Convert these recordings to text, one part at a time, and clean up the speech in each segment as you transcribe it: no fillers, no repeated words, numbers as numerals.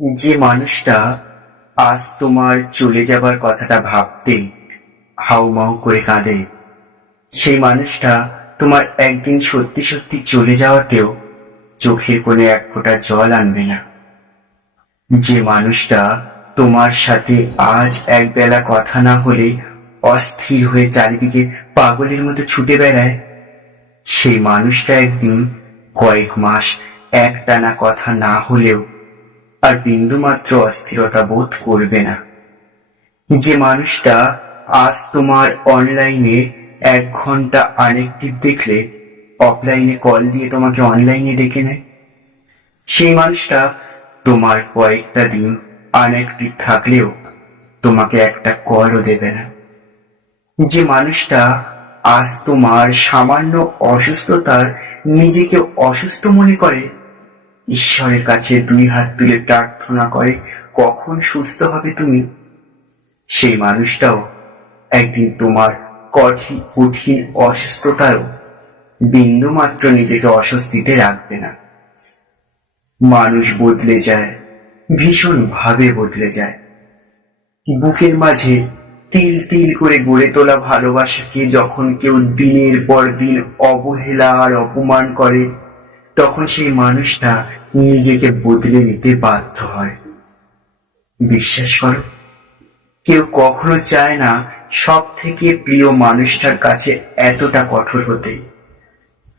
যে মানুষটা আজ তোমার চলে যাবার কথাটা ভাবতেই হাউমাউ করে কাঁদে, সেই মানুষটা তোমার একদিন সত্যি সত্যি চলে যাওয়াতেও চোখের কোণে এক ফোঁটা জল আনবে না। যে মানুষটা তোমার সাথে আজ একবেলা কথা না হলে অস্থির হয়ে চারিদিকে পাগলের মতো ছুটে বেড়ায়, সেই মানুষটা একদিন কয়েক মাস একটানা কথা না হলেও আর বিন্দুমাত্র অস্থিরতা বোধ করবে না। যে মানুষটা আজ তোমার অনলাইনে 1 ঘন্টা আনএক্টিভ দেখলে অফলাইনে কল দিয়ে তোমাকে অনলাইনে ডেকে নেয়, সেই মানুষটা তোমার কয়েকটা দিন আনএক্টিভ থাকলেও তোমাকে একটা কলও দেবে না। যে মানুষটা আজ তোমার সামান্য অসুস্থতার নিজেকে অসুস্থ মনে করে ঈশ্বরের কাছে 2 হাত তুলে প্রার্থনা করে কখন সুস্থ হবে তুমি, সেই মানুষটাও একদিন তোমার কঠিন কঠিন অসুস্থতারও বিন্দুমাত্র নিজেকে অস্বস্তিতে রাখবে না। মানুষ বদলে যায়, ভীষণ ভাবে বদলে যায়। বুকের মাঝে তিল তিল করে গড়ে তোলা ভালোবাসাকে যখন কেউ দিনের পর দিন অবহেলা আর অপমান করে, তখন সেই মানুষটা নিজেকে বদলে নিতে বাধ্য হয়। বিশ্বাস করো, কেউ কখনো চায় না সব থেকে প্রিয় মানুষটার কাছে এতটা কঠোর হতে,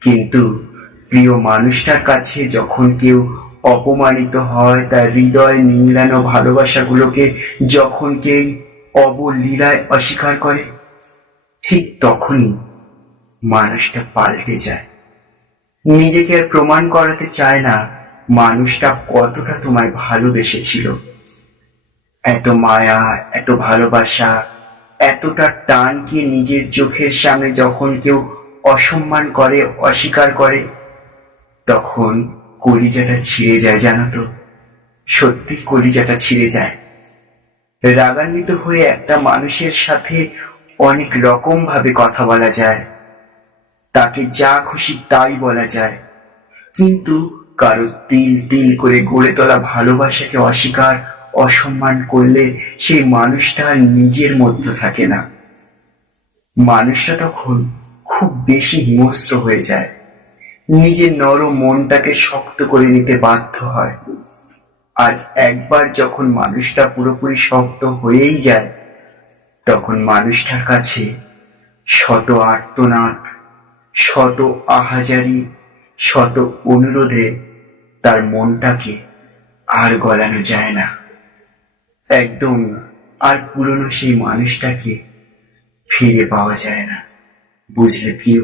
কিন্তু প্রিয় মানুষটার কাছে যখন কেউ অপমানিত হয়, তার হৃদয় নিংড়ানো ভালোবাসাগুলোকে যখন কেউ অবলীলায় অস্বীকার করে, ঠিক তখনই মানুষটা পাল্টে যায়। নিজেকে আর প্রমাণ করাতে চায় না মানুষটা কতটা তোমায় ভালোবেসেছিল। এত মায়া, এত ভালোবাসা, এতটা টানকে নিজের চোখের সামনে যখন কেউ অসম্মান করে, অস্বীকার করে, তখন কলিজাটা ছিঁড়ে যায়। জানো তো, সত্যি কলিজাটা ছিঁড়ে যায়। রাগান্বিত হয়ে একটা মানুষের সাথে অনেক রকম ভাবে কথা বলা যায়, তাকে যা খুশি তাই বলা যায়, কিন্তু কারো তিল তিল করে গড়ে তোলা ভালোবাসাকে অস্বীকার, অসম্মান করলে সেই মানুষটা আর নিজের মধ্যে থাকে না। মানুষটা তখন খুব বেশি হিংস্র হয়ে যায়, নিজের নরম মনটাকে শক্ত করে নিতে বাধ্য হয়। আর একবার যখন মানুষটা পুরোপুরি শক্ত হয়েই যায়, তখন মানুষটার কাছে শত আর্তনাদ, শত আহাজারি, শত অনুরোধে তার মনটাকে আর গলানো যায় না। একদম আর পুরনো সেই মানুষটাকে ফিরে পাওয়া যায় না। বুঝলে প্রিয়?